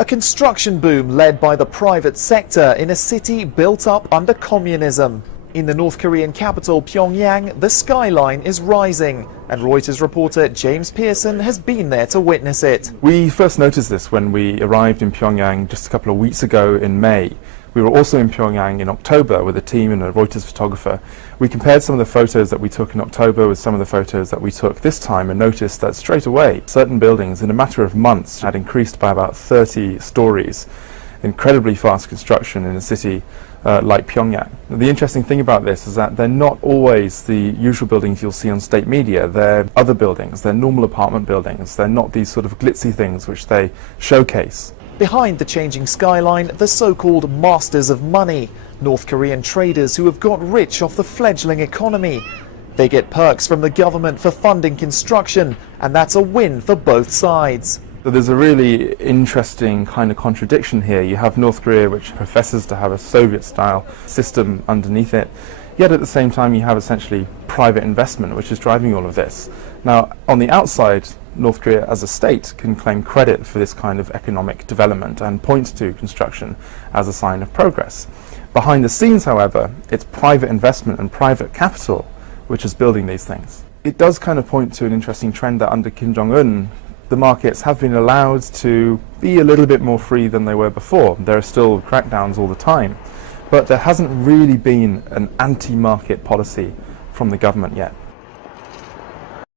A construction boom led by the private sector in a city built up under communism. In the North Korean capital, Pyongyang, the skyline is rising, and Reuters reporter James Pearson has been there to witness it. We first noticed this when we arrived in Pyongyang just a couple of weeks ago in May. We were also in Pyongyang in October with a team and a Reuters photographer. We compared some of the photos that we took in October with some of the photos that we took this time and noticed that straight away certain buildings in a matter of months had increased by about 30 stories. Incredibly fast construction in a city like Pyongyang. The interesting thing about this is that they're not always the usual buildings you'll see on state media. They're other buildings, they're normal apartment buildings, they're not these sort of glitzy things which they showcase. Behind the changing skyline, the so-called masters of money, North Korean traders who have got rich off the fledgling economy. They get perks from the government for funding construction, and that's a win for both sides. So there's a really interesting kind of contradiction here. You have North Korea, which professes to have a Soviet-style system underneath it, yet at the same time you have essentially private investment which is driving all of this. Now, on the outside, North Korea as a state can claim credit for this kind of economic development and point to construction as a sign of progress. Behind the scenes, however, it's private investment and private capital which is building these things. It does kind of point to an interesting trend that under Kim Jong-un, the markets have been allowed to be a little bit more free than they were before. There are still crackdowns all the time, but there hasn't really been an anti-market policy from the government yet.